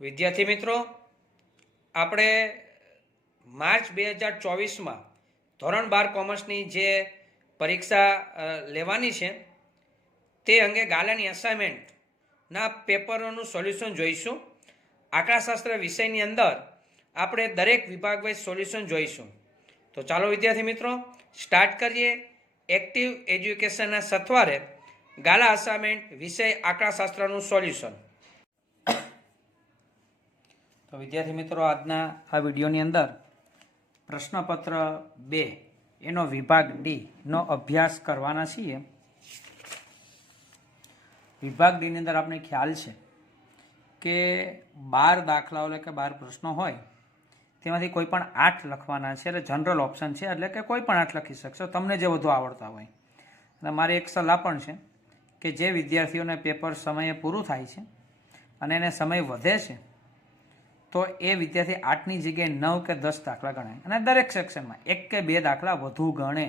વિદ્યાર્થી મિત્રો, આપણે માર્ચ 2024માં ધોરણ 12 કોમર્સની જે પરીક્ષા લેવાની છે તે અંગે ગાલાની અસાઇનમેન્ટના પેપરોનું સોલ્યુશન જોઈશું. આંકડાશાસ્ત્ર વિષયની અંદર આપણે દરેક વિભાગ વાઇઝ સોલ્યુશન જોઈશું. તો ચાલો વિદ્યાર્થી મિત્રો સ્ટાર્ટ કરીએ. એક્ટિવ એજ્યુકેશનના સથવારે ગાલા અસાઇનમેન્ટ વિષય આંકડાશાસ્ત્રનું સોલ્યુશન. તો વિદ્યાર્થી મિત્રો, આજના આ વિડીયોની અંદર પ્રશ્નપત્ર 2 એનો વિભાગ ડીનો અભ્યાસ કરવાના છીએ. વિભાગ ડીની અંદર આપણે ખ્યાલ છે કે 12 દાખલાઓ એટલે કે 12 પ્રશ્નો હોય, તેમાંથી કોઈ પણ 8 લખવાના છે. એટલે જનરલ ઓપ્શન છે, એટલે કે કોઈ પણ 8 લખી શકશો, તમને જે વધુ આવડતા હોય. અને મારી એક સલાહ પણ છે કે જે વિદ્યાર્થીઓને પેપર સમયે પૂરું થાય છે અને એને સમય વધે છે, તો એ વિદ્યાર્થી 8ની જગ્યાએ 9 કે 10 દાખલા ગણાય અને દરેક સેક્શનમાં 1 કે 2 દાખલા વધુ ગણે,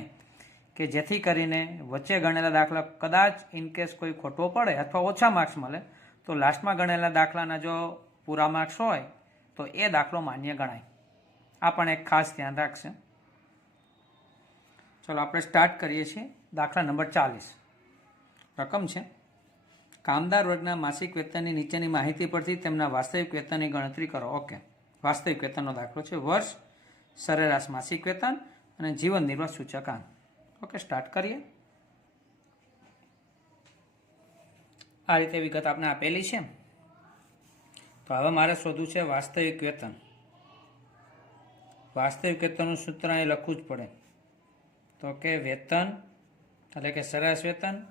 કે જેથી કરીને વચ્ચે ગણેલા દાખલા કદાચ ઇનકેસ કોઈ ખોટો પડે અથવા ઓછા માર્ક્સ મળે તો લાસ્ટમાં ગણેલા દાખલાના જો પૂરા માર્ક્સ હોય તો એ દાખલો માન્ય ગણાય. આ પણ એક ખાસ ધ્યાન રાખશે. ચલો આપણે સ્ટાર્ટ કરીએ છીએ. દાખલા નંબર 40. રકમ છે: કામદાર વર્ગના માસિક વેતનની નીચેની માહિતી પરથી તેમના વાસ્તવિક વેતનની ગણતરી કરો. ઓકે, વાસ્તવિક વેતનનો દાખલો છે. વર્ષ, સરેરાશ માસિક વેતન અને જીવન નિર્વાહ સૂચકાંક. ઓકે, સ્ટાર્ટ કરીએ. આ રીતે વિગત આપણે આપેલી છે. તો હવે મારે શોધવું છે વાસ્તવિક વેતન. વાસ્તવિક વેતનનું સૂત્ર અહીં લખવું જ પડે. તો કે વેતન એટલે કે સરેરાશ વેતન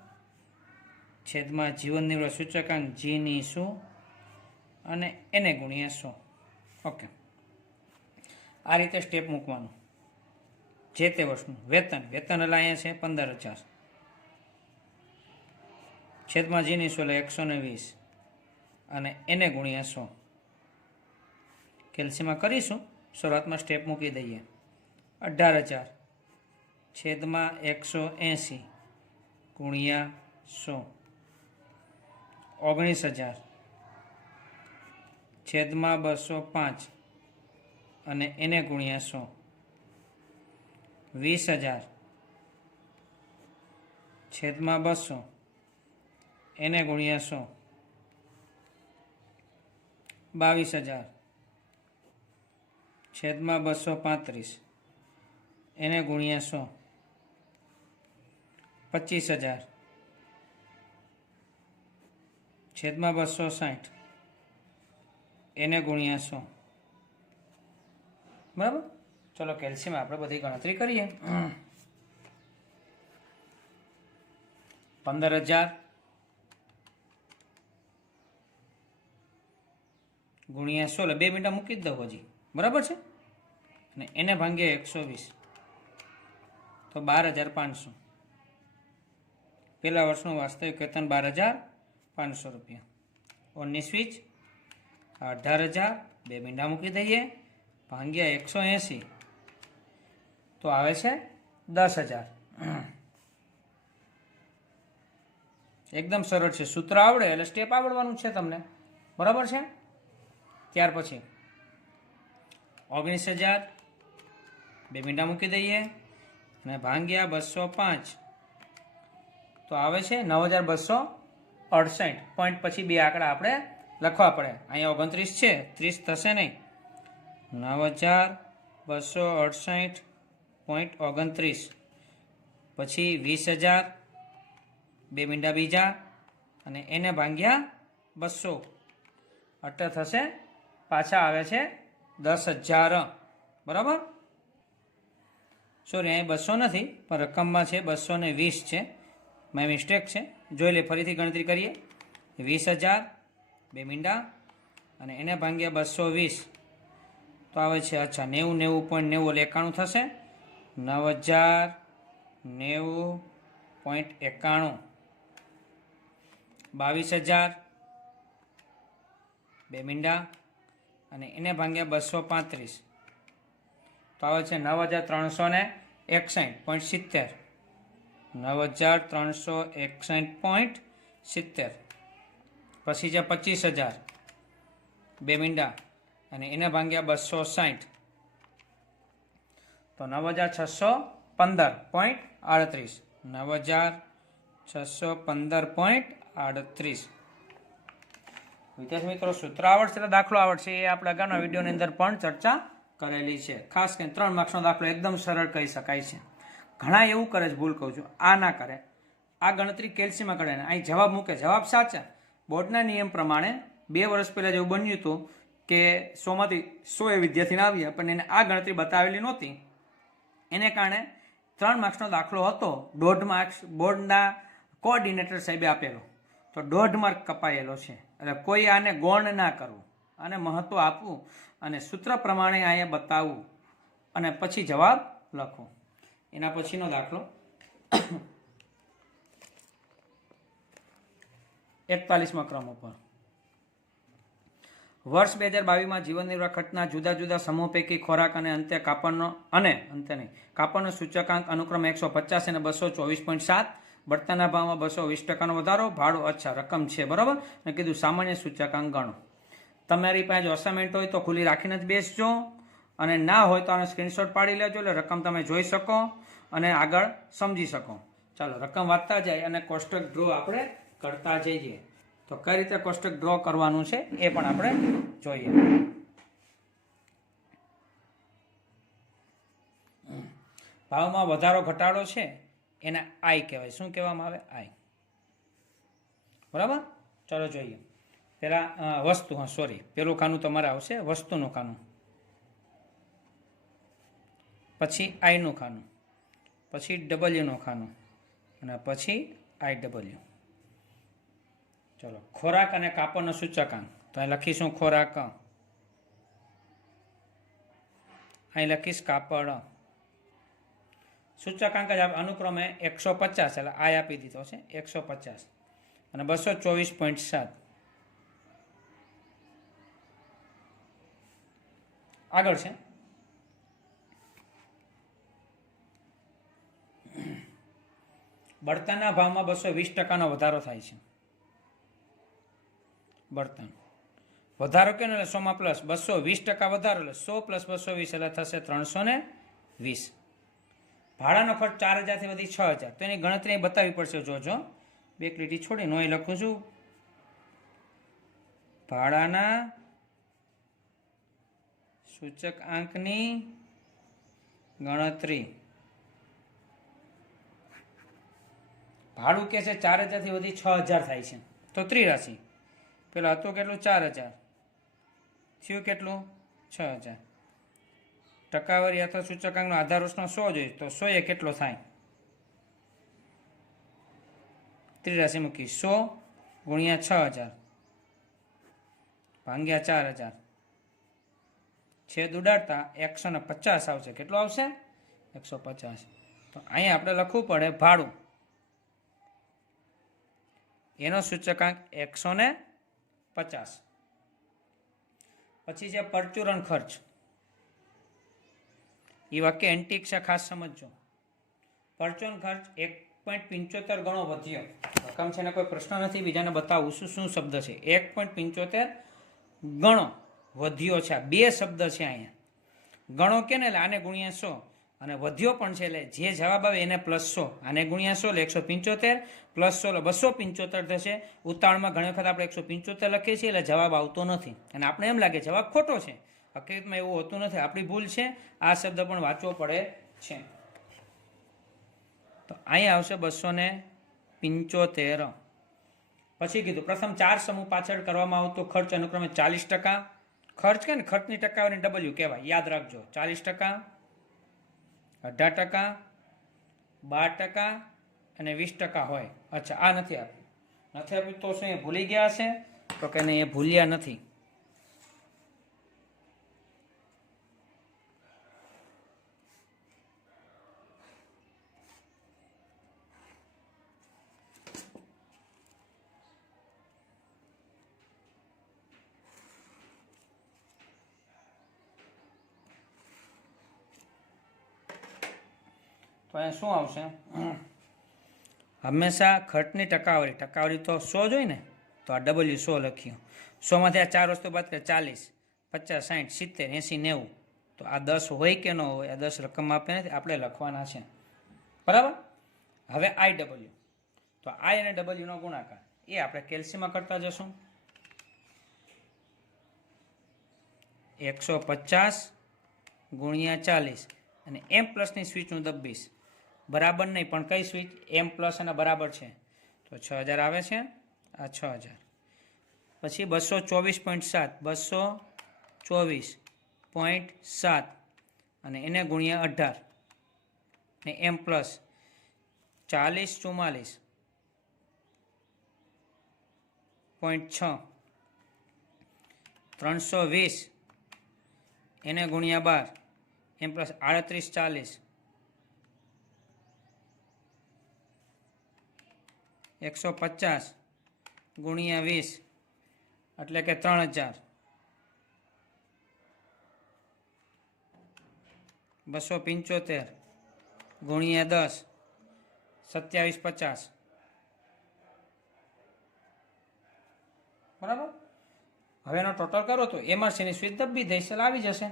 છેદમાં જીવન નિર્વાહ સૂચકાંક જીની શું અને એને ગુણ્યા 100. ઓકે, આ રીતે સ્ટેપ મૂકવાનું. જે તે વર્ષનું વેતન એટલે અહીંયા છે 15,000 છેદમાં જીની શું એટલે 120 અને એને ગુણ્યા 100. કેલ્સીમાં કરીશું. શરૂઆતમાં સ્ટેપ મૂકી દઈએ. 18,000 છેદમાં 180 ગુણ્યા 100. 19,000 છેદમાં 205 અને એને ગુણ્યા 100. 20,000 છેદમાં 200 એને ગુણ્યા 100. 22,000 છેદમાં 235 એને ગુણ્યા 100. 25,000 છેદમાં 260 એને ગુણ્યા 100. બરાબર. ચલો કેલ્સીમાં આપણે બધી ગણતરી કરીએ. 15,000 ગુણ્યા 100 એટલે 2 મિનિટ મૂકી જ દઉં હજી. બરાબર છે. અને એને ભાંગીએ 120 તો 12,500. પહેલા વર્ષનું વાસ્તવિક વેતન 12,500 રૂપિયા. ઓનની સ્વિચ 18,000 2 મીંડા મૂકી દઈએ ભાંગ્યા 180 તો આવે છે 10,000. એકદમ સરળ છે. સૂત્ર આવડે એટલે સ્ટેપ આવડવાનું છે તમને. બરાબર છે. ત્યાર પછી 19,000 2 મીંડા મૂકી દઈએ અને ભાંગ્યા 205 તો આવે છે 9,268. પોઈન્ટ પછી 2 આંકડા આપણે લખવા પડે. અહીંયા 29 છે, 30 થશે નહીં. 9,268.29 પછી 20,000 2 મીંડા બીજા અને એને ભાંગ્યા 200 એટલે થશે પાછા આવે છે 10,000. બરાબર. સોરી, અહીં 200 નથી પણ રકમમાં છે 220 છે. મારી મિસ્ટેક છે. જોઈ લે, ફરીથી ગણતરી કરીએ. 20,000 2 મીંડા અને એને ભાંગ્યા 220 તો આવે છે 90.90 એટલે 91 થશે. 9,090.91. 22,000 2 મીંડા અને એને ભાંગ્યા 235 તો આવે છે 9,361.70. 9,361.70. પછી છે 25,000 2 મીંડા અને એને ભાગ્યા 260 તો 9615.38 9615.38 વિદ્યાર્થી મિત્રો સૂત્ર આવડશે એટલે દાખલો આવડશે એ આપણે આગળના વિડીયોની અંદર પણ ચર્ચા કરેલી છે. ખાસ કરીને 3 માર્ક્સનો દાખલો એકદમ સરળ કહી શકાય છે. ઘણા એવું કરે છે, ભૂલ કહું છું, આ ના કરે. આ ગણતરી કેલ્સીમાં કરે ને અહીં જવાબ મૂકે, જવાબ સાચા. બોર્ડના નિયમ પ્રમાણે 2 વર્ષ પહેલાં જેવું બન્યું હતું કે 100માંથી 100 વિદ્યાર્થીને આવ્યા પણ એને આ ગણતરી બતાવેલી નહોતી. એને કારણે 3 માર્ક્સનો દાખલો હતો, 1.5 માર્ક્સ બોર્ડના કોઓર્ડિનેટર સાહેબે આપેલો તો 1.5 માર્ક કપાયેલો છે. એટલે કોઈ આને ગૌણ ના કરવું, આને મહત્વ આપવું અને સૂત્ર પ્રમાણે અહીંયા બતાવવું અને પછી જવાબ લખો. એના પછીનો દાખલો 41મા ક્રમ ઉપર વર્ષ 2022માં જીવન નિર્વાહ ખર્ચના જુદા જુદા સમૂહ પૈકી ખોરાક અને અંતે કાપડનો સૂચકાંક અનુક્રમે 150 અને 224.7, બળતણના ભાવમાં 220% વધારો, ભાડું અચ્છા રકમ છે બરાબર. મેં કીધું સામાન્ય સૂચકાંક ગણો. તમારી પાસે જો અસાઇનમેન્ટ હોય તો ખુલ્લી રાખીને જ બેસજો અને ના હોય તો આનો સ્ક્રીનશોટ પાડી લેજો એટલે રકમ તમે જોઈ શકો અને આગળ સમજી શકો. ચાલો રકમ વાંચતા જાય અને કોષ્ટક ડ્રો આપણે કરતા જઈએ. તો કઈ રીતે કોષ્ટક ડ્રો કરવાનું છે એ પણ આપણે જોઈએ. ભાવમાં વધારો ઘટાડો છે એને આઈ કહેવાય. શું કહેવામાં આવે? આઈ. બરાબર. ચાલો જોઈએ. પેલા વસ્તુ, પેલું ખાનું તમારે આવશે વસ્તુનું ખાનું, પછી આઈનું ખાનું, પછી ડબલ્યુનું ખાનું અને પછી IW. ચલો ખોરાક અને કાપડનો સૂચકાંક તો અહીં લખીશું ખોરાક, અહીં લખીશ કાપડ. સૂચકાંક જ અનુક્રમે 150 એટલે આ આપી દીધો છે 150 અને 224.7. આગળ છે બળતણના ભાવમાં 220%નો વધારો થાય છે. બળતણ વધારો કે એટલે 100માં પ્લસ 220% વધારો એટલે 100 + 220 એટલે થશે 320. ભાડાનો ખર્ચ 4000થી વધી 6000 તો એની ગણતરી બતાવવી પડશે. જોજો બે લીટી છોડીને હું લખું છું ભાડાના સૂચકાંકની ગણતરી. ભાડું કે છે 4000થી વધી 6000 થાય છે તો ત્રિરાશિ. પેલા હતું કેટલું? 4000 થયું કેટલું? 6000. ટકાવારી અથવા સૂચકાંકનો આધાર વર્ષનો 100 જોઈએ તો 100 કેટલો થાય? ત્રિરાશિ મૂકી 100 × 6000 ભાગ્યા 4000 છેદ ઉડાડતા 150 આવશે. કેટલો આવશે? 150. તો અહીંયા આપણે લખવું પડે ભાડું, એનો સૂચકાંક 150. પછી છે પરચુરણ ખર્ચ. એ વાક્ય એન્ટિક છે, ખાસ સમજજો. પરચુરણ ખર્ચ 1.75 ગણો વધ્યો. રકમ છે ને કોઈ પ્રશ્ન નથી, બીજાને બતાવું શું શબ્દ છે. 1.75 ગણો વધ્યો છે. આ બે શબ્દ છે અહીંયા. ગણો કે ને એટલે આને ગુણ્યા 100 અને વધ્યો પણ છે એટલે જે જવાબ આવે એને +100. આને ગુણ્યા 100 એટલે 175 +100 એટલે 275 થશે. ઉતાવળમાં ઘણી વખત આપણે 175 લખીએ છીએ એટલે જવાબ આવતો નથી અને આપણે એમ લાગે જવાબ ખોટો છે. હકીકતમાં એવું હોતું નથી, આપણી ભૂલ છે. આ શબ્દ પણ વાંચવો પડે છે. તો અહીંયા આવશે 275. પછી કીધું પ્રથમ 4 સમૂહ પાછળ કરવામાં આવતો ખર્ચ અનુક્રમે 40%. ખર્ચ કે ને ખર્ચની ટકાવારી W કહેવાય, યાદ રાખજો. 40%, 18%, 12% અને 20% હોય. અચ્છા, આ નથી આપ્યું તો શું એ ભૂલી ગયા હશે? તો કે નહીં, એ ભૂલ્યા નથી. તો અહીંયા શું આવશે? હંમેશા ખર્ચની ટકાવારી તો 100 જ હોય ને, તો આ W 100 લખ્યું. 100માંથી આ 4 વસ્તુ બાદ કરે 40, 50, 60, 70, 80, 90. તો આ 10 હોય કે ન હોય? આ 10 રકમ આપે નથી, આપણે લખવાના છે. બરાબર. હવે IW, તો I અને W નો ગુણાકાર એ આપણે કેલ્સીમાં કરતા જશું. 150 ગુણ્યા 40 અને M પ્લસની સ્વિચનું દબીશ. બરાબર નહીં, પણ કઈ સ્વિચ? M પ્લસ અને બરાબર છે, તો 6000 આવે છે. આ 6000 પછી 224.7, 224.7 અને એને ગુણ્યા 18 ને M પ્લસ 4044.6, 320 એને ગુણ્યા 12, M પ્લસ 3840, 150 ગુણ્યા 20 એટલે કે 3000, 275 ગુણ્યા 10, 2750. બરાબર. હવે એનો ટોટલ કરો તો એમાં છે સ્વિચ દબી દઈશ એટલે આવી જશે.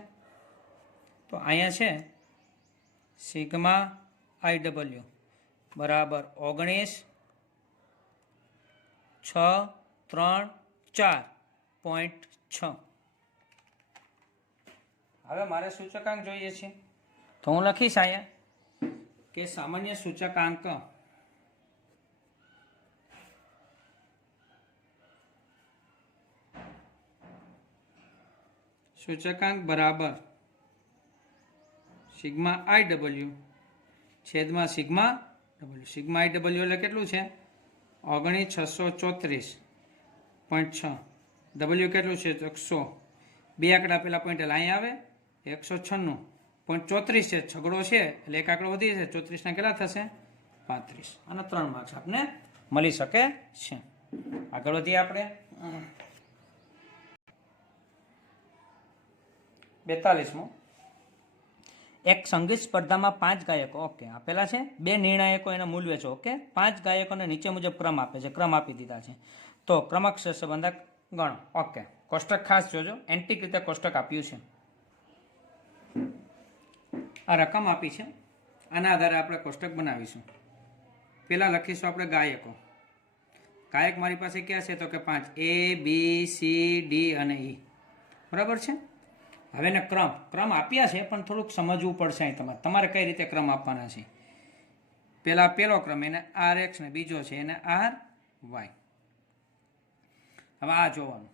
તો અહીંયા છે સિગ્મા IW બરાબર 19,634.6. હવે મારે સૂચકાંક જોઈએ છે, તો હું લખીશ અહીંયા કે સામાન્ય સૂચકાંક બરાબર સિગ્મા IW છેદમાં સિગ્મા W. સિગ્મા IW એટલે કેટલું છે? 19,634.6. W કેટલું છે? 100. બે આંકડા પેલા પોઈન્ટ અહીંયા આવે 196.34 છે. છગડો છે એટલે એક આંકડો વધી જશે. 34 ના કેટલા થશે? 35. અને 3 માર્ક્સ આપને મળી શકે છે. આગળ વધીએ આપણે. 42મો. એક સંગીત સ્પર્ધામાં 5 ગાયકો ઓકે આપેલા છે, 2 નિર્ણાયકો એના મૂળ વેચો ઓકે. 5 ગાયકોને નીચે મુજબ ક્રમ આપે છે, ક્રમ આપી દીધા છે. તો ક્રમક્ષ સંબંધક ગણો ઓકે. કોષ્ટક ખાસ જોજો, એન્ટિક રીતે કોષ્ટક આપ્યું છે. આ રકમ આપી છે, આના આધારે આપણે કોષ્ટક બનાવીશું. પેલા લખીશું આપણે ગાયકો. ગાયક મારી પાસે ક્યાં છે? તો કે 5, A, B, C, D અને E. બરાબર છે. હવે એને ક્રમ આપ્યા છે, પણ થોડુંક સમજવું પડશે અહીં તમારે કઈ રીતે ક્રમ આપવાના છે. પેલો ક્રમ એને RX ને બીજો છે એને RY. હવે આ જોવાનું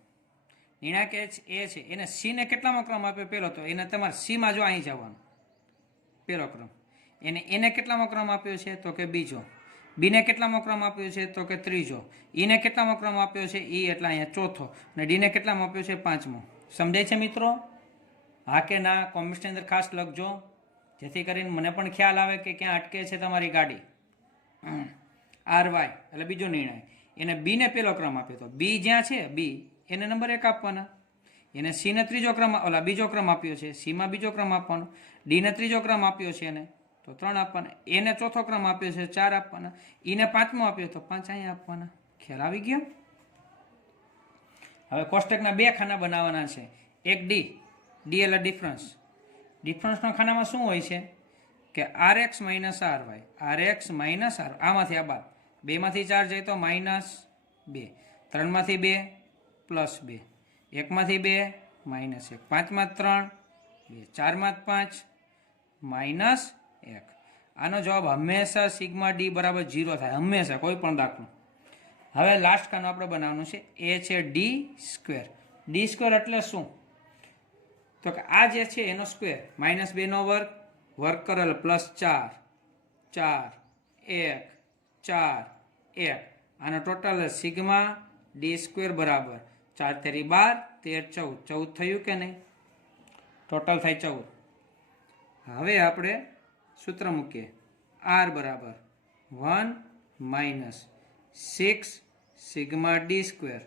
નિર્ણાયક એ છે એને C ને કેટલામાં ક્રમ આપ્યો? પેલો. તો એને તમારે C માં જો અહીં જવાનું પેલો ક્રમ. એને કેટલામાં ક્રમ આપ્યો છે? તો કે બીજો. B ને કેટલામાં ક્રમ આપ્યો છે? તો કે ત્રીજો. E ને કેટલામાં ક્રમ આપ્યો છે? E એટલે અહીંયા ચોથો. અને D ને કેટલામાં આપ્યો છે? 5મો. સમજાય છે મિત્રો? હા કે ના? કોમેન્ટ્સની અંદર ખાસ લખજો, જેથી કરીને મને પણ ખ્યાલ આવે કે ક્યાં અટકે છે તમારી ગાડી. RY એટલે બીજો નિર્ણય. એને B ને પેલો ક્રમ આપ્યો, તો B જ્યાં છે B એને નંબર 1 આપવાના. એને C ને બીજો ક્રમ આપ્યો છે, C માં બીજો ક્રમ આપવાનો. D ને ત્રીજો ક્રમ આપ્યો છે એને, તો 3 આપવાના. E ને ચોથો ક્રમ આપ્યો છે, 4 આપવાના. E ને 5મો આપ્યો તો 5 અહીંયા આપવાના. ખ્યાલ આવી ગયો? હવે કોષ્ટકના 2 ખાના બનાવવાના છે. એક D એટલે ડિફરન્સનો ખાનામાં શું હોય છે કે RX minus RY, RX minus R. આમાંથી આ બાદ 2 માંથી 4 જાય તો -2, 3 માંથી 2 +2, 1 માંથી 2 -1, 5 માં 3 2, 4 માં 5 -1. આનો જવાબ હંમેશા સિગ્મા D બરાબર 0 થાય, હંમેશા, કોઈ પણ દાખલો. હવે લાસ્ટ ખાનું આપણે બનાવવાનું છે, એ છે D². D² એટલે શું? તો કે આ જે છે એનો સ્ક્વેર, -2 નો વર્ગ કરેલ +4, 4, 1, 4, 1. આનો ટોટલ સિગ્મા D² બરાબર 4 તેરી 12, 13 14. 14 થયું કે નહીં? ટોટલ થાય 14. હવે આપણે સૂત્ર મૂકીએ. R બરાબર 1 - 6 sigma D²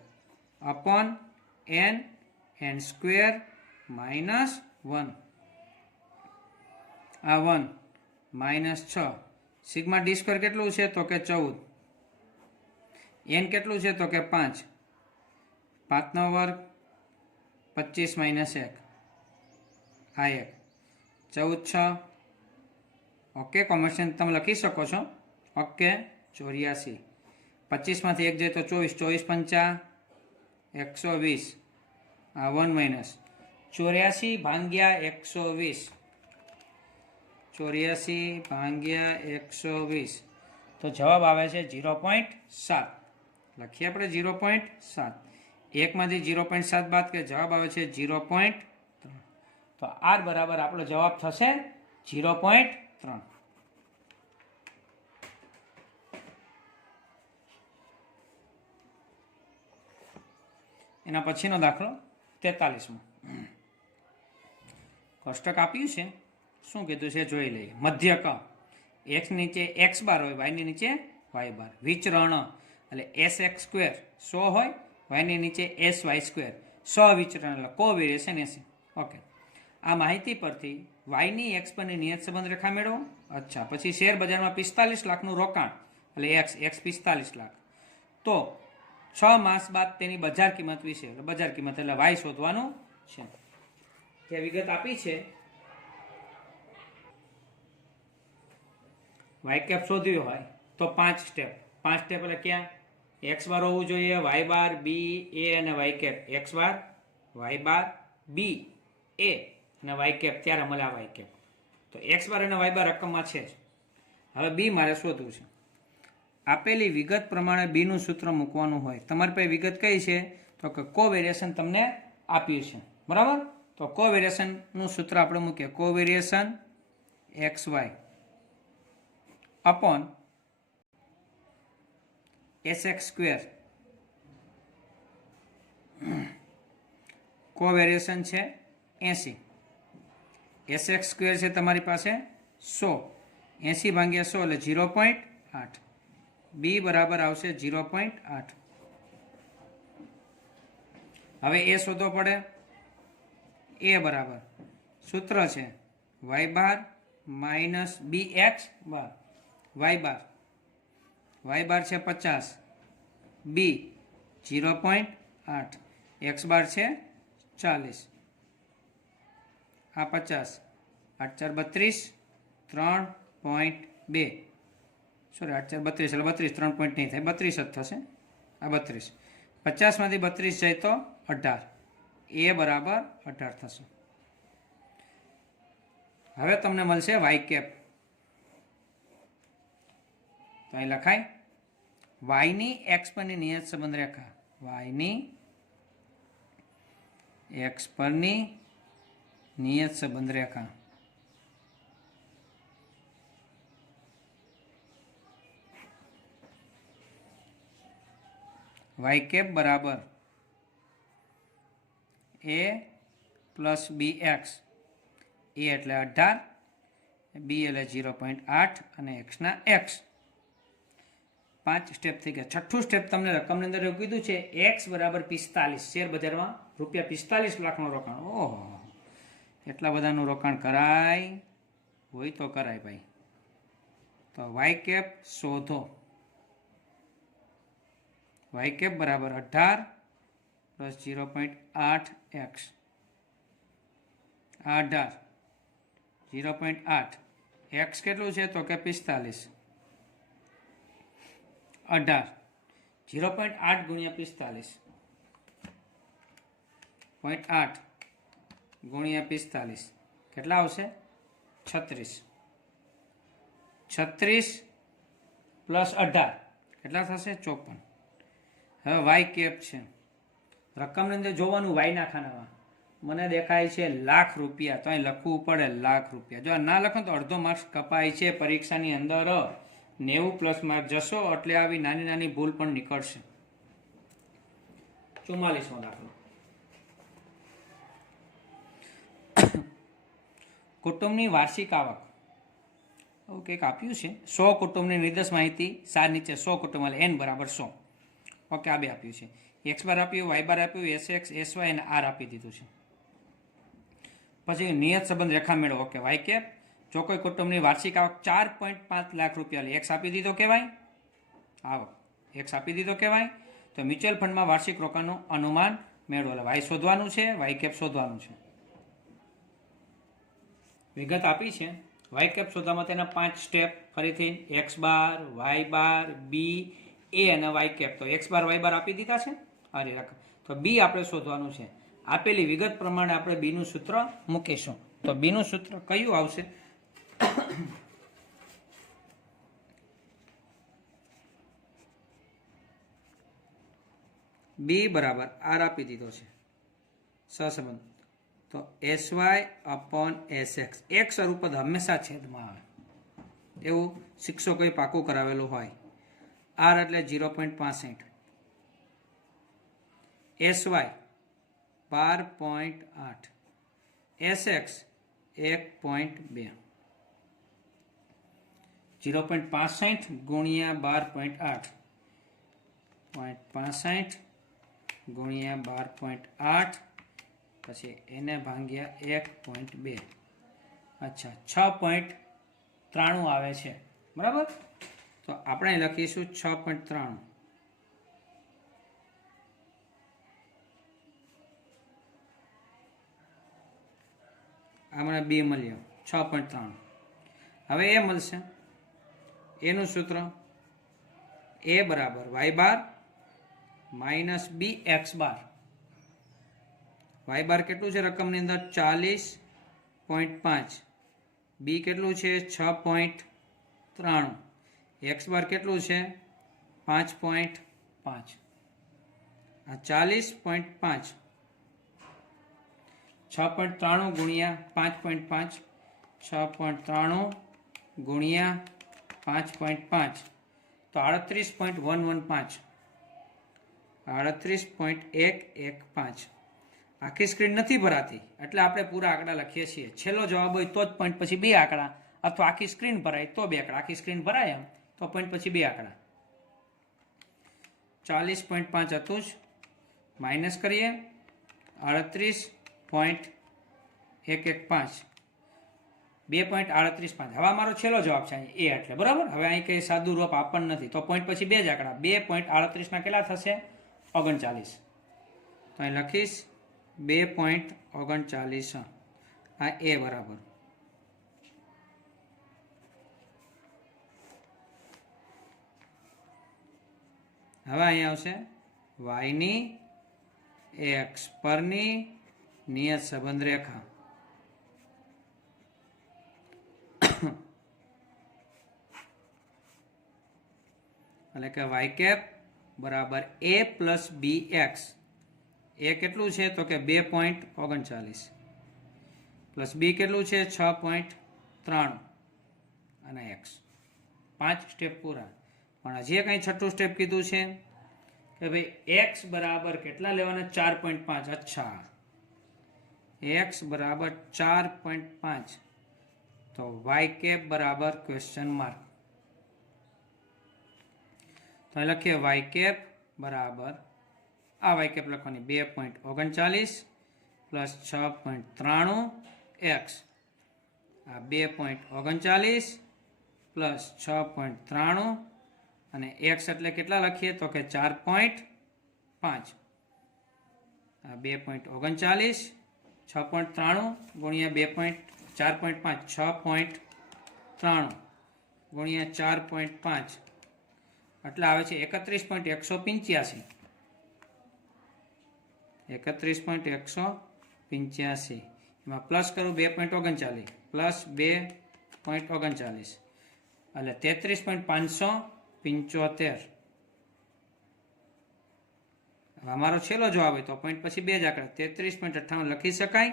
upon n square -1. આ 1 -6. સિગ્મા D² કેટલું છે? તો કે 14. n કેટલું છે? તો કે 5. 5નો વર્ગ 25 માઇનસ 1 આ 1 14 6 ઓકે કોમર્શિયલ તમે લખી શકો છો ઓકે 84 25માંથી 1 જાય તો 24 24 પંચા 120 આ 1 માઇનસ 84 ભાગ્યા 120 84 ભાગ્યા 120 તો જવાબ આવે છે 0.7 લખીએ આપણે 0.7 1માંથી 0.7 બાદ કે જવાબ આવે છે 0.3 તો આર બરાબર આપણો જવાબ થશે 0.3 એના પછીનો દાખલો 43મો કોષ્ટક આપ્યું છે શું કીધું છે જોઈ લઈએ મધ્યક x નીચે x બાર હોય y ની નીચે y બાર વિચરણ એટલે sx સ્ક્વેર 100 હોય y ની નીચે sy સ્ક્વેર 100 વિચરણ એટલે કોવેરિએશન 80 ઓકે આ માહિતી પરથી y ની x પરની નિયત સંબંધ રેખા મેળવો અચ્છા પછી શેર બજારમાં 45 લાખનું રોકાણ એટલે x 45 લાખ તો 6 માસ બાદ તેની બજાર કિંમત વિશે એટલે બજાર કિંમત એટલે y શોધવાનું છે જે વિગત આપી છે y કેપ શોધવી હોય તો 5 સ્ટેપ એટલે ક્યાં x બાર હોવું જોઈએ y બાર b a અને y cap x bar y bar b a અને y કેપ ત્યારે મળે આ y કેપ તો x બાર અને y બાર રકમમાં છે જ હવે b મારે શોધવું છે આપેલી વિગત પ્રમાણે b નું સૂત્ર મૂકવાનું હોય તમારી પાસે વિગત કઈ છે તો કે કોવેરિએશન તમને આપ્યું છે બરાબર તો કોવેરિએશન નું સૂત્ર આપણે મૂકીએ કોવેરિએશન xy upon sx સ્ક્વેર કોવેરિએશન છે 80 sx સ્ક્વેર છે તમારી પાસે 100 80 ભાગ્યા 100 એટલે 0.8 b બરાબર આવશે 0.8 હવે એ શોધવો પડે a બરાબર સૂત્ર છે y બાર માઇનસ bx બાર y બાર છે 50 b 0.8 x બાર છે 40 આ 50 8 4 32 3.2 સોરી 8 4 32 એટલે 32 3 પોઈન્ટ નહીં થાય 32 જ થશે આ 32 50માંથી 32 જાય તો 18 a બરાબર 18 થશે હવે તમને મળશે y કેપ તો અહીં લખાય y ની x પરની નિયત સંબંધ રેખા y ની x પરની નિયત સંબંધ રેખા y કેપ બરાબર a પ્લસ bx a એટલે 18 b એટલે 0.8 અને x ના x 5 સ્ટેપ થઈ ગયા છઠ્ઠું સ્ટેપ તમને રકમની અંદર એવું કીધું છે x બરાબર 45 શેર બજારમાં રૂપિયા 45 લાખનું રોકાણ ઓહો એટલા બધાનું રોકાણ કરાય હોય તો કરાય ભાઈ તો y કેપ શોધો y કેપ બરાબર 18 પ્લસ 0.8 x 18 0.8 x કેટલું છે તો કે 45 18 0.8 ગુણ્યા 45 0.8 ગુણ્યા 45 કેટલા આવશે 36 36 પ્લસ 18 કેટલા થશે 54 હવે y કેપ છે રકમની અંદર જોવાનું y ના ખાનામાં મને દેખાય છે લાખ રૂપિયા તો અહીં લખવું પડે લાખ રૂપિયા જો ના લખો તો અડધો માર્ક્સ કપાય છે પરીક્ષાની અંદર 90+ માર્ક જશો એટલે આવી નાની નાની ભૂલ પણ નીકળશે 44મો દાખલો કુટુંબની વાર્ષિક આવક એવું કંઈક આપ્યું છે 100 કુટુંબની નિર્દેશ માહિતી સાર નીચે 100 કુટુંબ એટલે n બરાબર 100 ઓકે આ બે આપ્યું છે x બાર આપ્યું y બાર આપ્યું sx sy અને r આપી દીધું છે પછી નિયત સંબંધ રેખા મેળવો ઓકે y કેપ જો કોઈ કુટુંબની વાર્ષિક આવક 4.5 લાખ રૂપિયા લે x આપી દીધો કહેવાય આવક x આપી દીધો કહેવાય તો મ્યુચ્યુઅલ ફંડમાં વાર્ષિક રોકાણનું અનુમાન મેળવો. એટલે વાય શોધવાનું છે, વાય કેપ શોધવાનું છે. વિગત આપી છે. વાય કેપ શોધવામાં તેના 5 સ્ટેપ ફરીથી એક્સ બાર, વાય બાર, બી, એ અને વાય કેપ. તો એક્સ બાર વાય બાર આપી દીધા છે. અરે રકમ તો બી આપણે શોધવાનું છે. આપેલી વિગત પ્રમાણે આપણે બીનું સૂત્ર મૂકીશું. તો બીનું સૂત્ર કયું આવશે? બી બરાબર આર આપી દીધો છે સહસંબંધ. તો S Y upon S X. એક સ્વરૂપદ હંમેશા છેદમાં આવે એવું શિક્ષકોએ પાકું કરાવેલું હોય. આર એટલે 0.65, એસ વાય 12.8, એસ એક્સ 1.2. 0.65 ગુણ્યા 12.8, 0.65 ગુણ્યા 12.8, પછી એને ભાગ્યા 1.2. અચ્છા, 6.93 આવે છે. બરાબર. તો આપણે લખીશું 6.93. આમાં બી મળ્યો 6.93. હવે એ મળશે. એનું સૂત્ર એ બરાબર વાય બાર માઇનસ બી એક્સ બાર. વાય બાર કેટલું છે રકમની અંદર? 40.5. બી કેટલું છે? 6.93. એક્સ બાર કેટલું છે? 5.5. આ 40.5. 6.93 ગુણ્યા 5.5, 6.93 ગુણ્યા 5.5, તો 38.115. 38.115. આખી સ્ક્રીન નથી ભરાતી એટલે આપણે પૂરા આંકડા લખીએ છીએ. છેલ્લો જવાબ હોય તો જ પોઈન્ટ પછી બે આંકડા, અથવા આખી સ્ક્રીન ભરાય તો બે આંકડા. આખી સ્ક્રીન ભરાય એમ તો પોઈન્ટ પછી બે આંકડા. 40.5 હતું જ, માઇનસ કરીએ 38.115, 2.385. હવે અમારો છેલ્લો જવાબ છે એ એટલે બરાબર. હવે અહીં કંઈ સાદું રૂપ આપણને નથી તો પોઈન્ટ પછી બે જ આંકડા. 2.38 ના કેટલા થશે? 39. તો અહીં લખીશ 2.39. આ એ બરાબર. હવે અહીં આવશે વાયની એક્સ પરની નિયત સંબંધ રેખા. એટલે કે વાય કેપ બરાબર એ પ્લસ બી એક્સ. એ કેટલું છે? તો કે 2.39 પ્લસ બી કેટલું છે? 6.93 અને એક્સ. 5 સ્ટેપ પૂરા. પણ હજી કંઈ છઠ્ઠું સ્ટેપ કીધું છે કે ભાઈ એક્સ બરાબર કેટલા લેવાના? 4.5. અચ્છા, એક્સ બરાબર 4.5. તો વાય કેપ બરાબર ક્વેશ્ચન માર્ક. તો લખીએ વાય કેપ બરાબર આ વાય કેપ લખવાની 2.39 પ્લસ 6.93 એક્સ. આ 2.39 પ્લસ 6.93 અને એક્સ એટલે કેટલા લખીએ? તો કે 4.5. આ 2.39, 6.93 ગુણ્યા 4.5, 6.93 ગુણ્યા 4.5 એટલે આવે છે 31.185. 31.185. એમાં પ્લસ કરું 2.39 પ્લસ 2.39 એટલે 33.575. અમારો છેલ્લો જવાબ હોય તો પોઈન્ટ પછી બે જ આંકડા 33.58 લખી શકાય.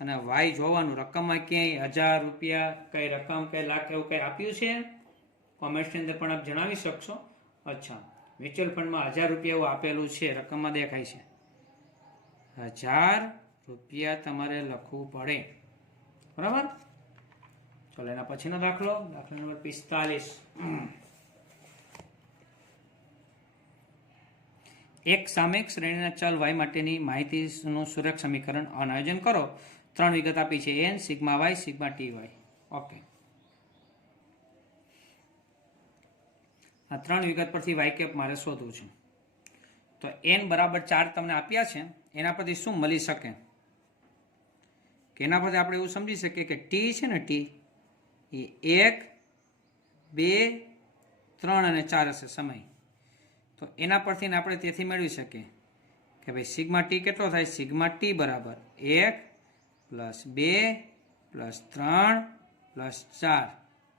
અને વાય જોવાનું, રકમમાં ક્યાંય 1000 રૂપિયા કઈ રકમ કઈ લાખ એવું કઈ આપ્યું છે કોમેન્ટ્સની અંદર પણ આપ જણાવી શકશો. અચ્છા, મ્યુચ્યુઅલ ફંડમાં 1000 રૂપિયા એવું આપેલું છે, રકમમાં દેખાય છે. 1000 રૂપિયા તમારે લખવું પડે. બરાબર. ચાલો એના પછીનો દાખલો નંબર 45. એક સામયિક શ્રેણીના ચલ વાય માટેની માહિતીનું સુરેખ સમીકરણ આયોજન કરો. 3 વિગત આપી છે: N, sigma Y, sigma T Y. Okay, આ 3 વિગત પરથી વાય કેપ મારે શોધવું છે. તો n બરાબર 4 તમને આપ્યા છે, એના પરથી શું મળી શકે કે એના પરથી આપણે એવું સમજી શકીએ કે ટી છે ને, ટી એ 1, 2, 3 અને 4 હશે સમય. તો એના પરથી આપણે તેથી મેળવી શકીએ કે ભાઈ સિગ્મા ટી કેટલો થાય? સિગ્મા ટી બરાબર 1 + 2 + 3 + 4.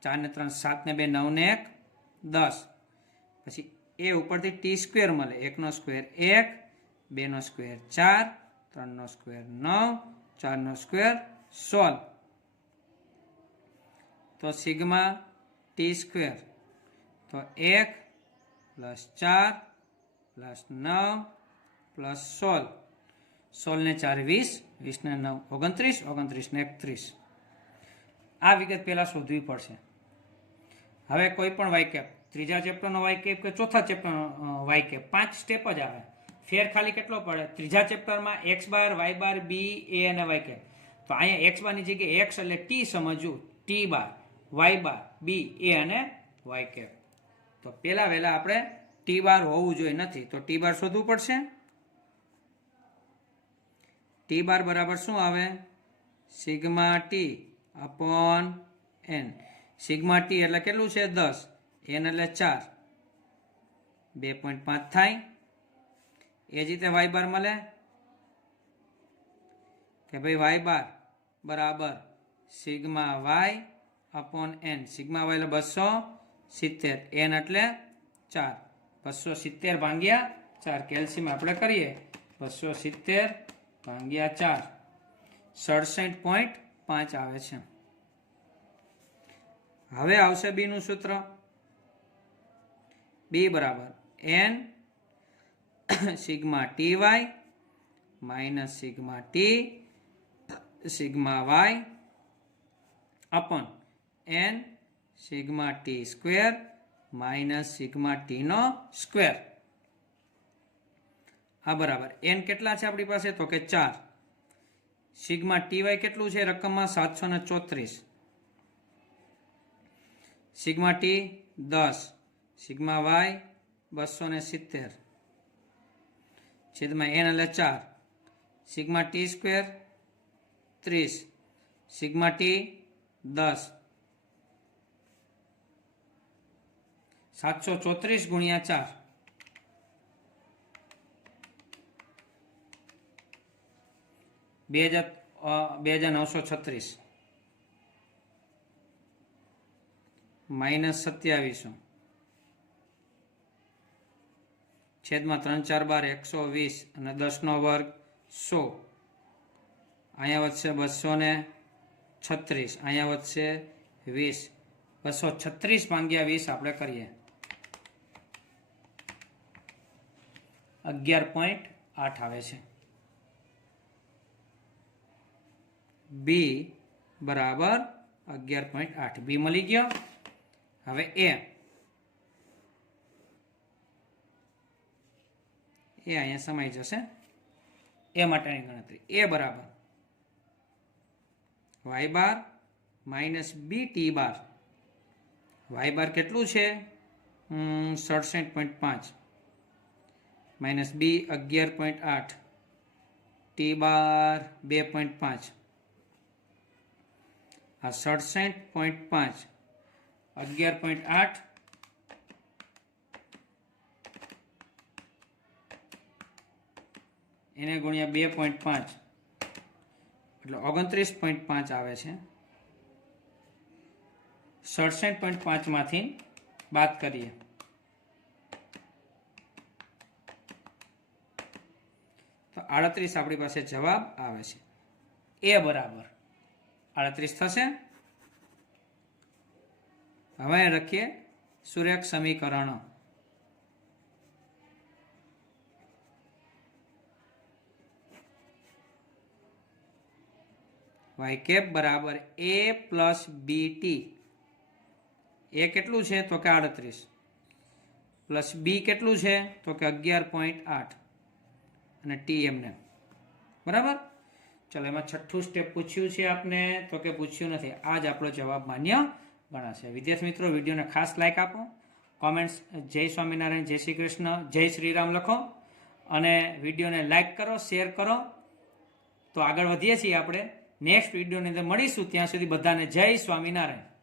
4 ને 3 7 ને 2 9 ને 1 10. પછી એ ઉપરથી ટી સ્ક્વેર મળે. 1 નો સ્ક્વેર 1, 2 નો સ્ક્વેર 4, 3 નો સ્ક્વેર 9, 4 નો સ્ક્વેર 16. તો સિગ્મા ટી સ્ક્વેર તો 1 + 4 + 9 + 16. 16 ને 4 20, 20 ને 9 29, 29 ને 31. આ વિગત પહેલા શોધવી પડશે. હવે કોઈ પણ વાયકેપ, ત્રીજા ચેપ્ટરનો વાયકેપ કે ચોથા ચેપ્ટરનો વાયકેપ, 5 સ્ટેપ જ આવે. ફેર ખાલી કેટલો પડે? ત્રીજા ચેપ્ટરમાં x bar, y bar, b, a અને વાયકેપ. તો અહીંયા x બારની જગ્યાએ x એટલે t સમજવું, t bar, y bar, b, a અને વાયકેપ. તો પહેલા વહેલા આપણે t બાર હોવું જોઈએ, નથી તો t બાર શોધવું પડશે. t બાર બરાબર શું આવે? Sigma T upon n. Sigma T એટલે કેટલું છે? 10. n એટલે 4, 2.5 થાય. એ જ રીતે y બાર મળે કે ભાઈ y બાર બરાબર sigma y upon n. Sigma y એટલે 270, n એટલે 4. 270 ભાગ્યા 4 કેલ્શિયમ આપણે કરીએ. 270 ભાગ્યા 4 67.5 આવે છે. હવે આવશે બી નું સૂત્ર. બી બરાબર n sigma T Y minus sigma T sigma Y upon n sigma T square minus sigma T નો સ્ક્વેર. આ બરાબર n કેટલા છે આપણી પાસે? તો કે 4. સિગ્મા ટી વાય કેટલું છે રકમમાં? 734. સિગ્મા ટી 10, સિગ્મા વાય 270 છેદમાં n એટલે 4. Sigma T square 30, sigma T 10. 734 ગુણ્યા 4 2936 માઇનસ 2700 છેદમાં 3 4 12 120 અને 10 નો વર્ગ 100. અહીંયા વધશે 236, અહીંયા વધશે 20. 236 ભાગ્યા 20 આપણે કરીએ 11.8 આવે છે. બી બરાબર 11.8. બી મળી ગયો. હવે એ અહીંયા સમાઈ જશે. એ માટેની ગણતરી. એ બરાબર y બાર માઇનસ બી ટી બાર. y બાર કેટલું છે? 67.5 માઇનસ બી 11.8, ટી બાર 2.5. આ 67.5 11.8 એને ગુણ્યા 2.5 એટલે 29.5 આવે છે. 67.5 માંથી બાદ કરીએ તો 38 આપણી પાસે જવાબ આવે છે. એ બરાબર 38 થશે. હવે લખીએ સુરેખ સમીકરણો. y કેપ બરાબર a પ્લસ બી ટી. એ કેટલું છે? તો કે 38. પ્લસ બી કેટલું છે? તો કે 11.8 અને ટી એમને બરાબર. ચલો એમાં છઠ્ઠું સ્ટેપ પૂછ્યું છે આપને તો કે પૂછ્યું નથી. આ જ આપણો જવાબ માન્ય ગણાશે. વિદ્યાર્થી મિત્રો વિડીયોને ખાસ લાઈક આપો, કોમેન્ટ્સ જય સ્વામિનારાયણ, જય શ્રી કૃષ્ણ, જય શ્રી રામ લખો અને વિડીયોને લાઈક કરો, શેર કરો. તો આગળ વધીએ છીએ આપણે નેક્સ્ટ વિડીયોની અંદર મળીશું. ત્યાં સુધી બધાને જય સ્વામિનારાયણ.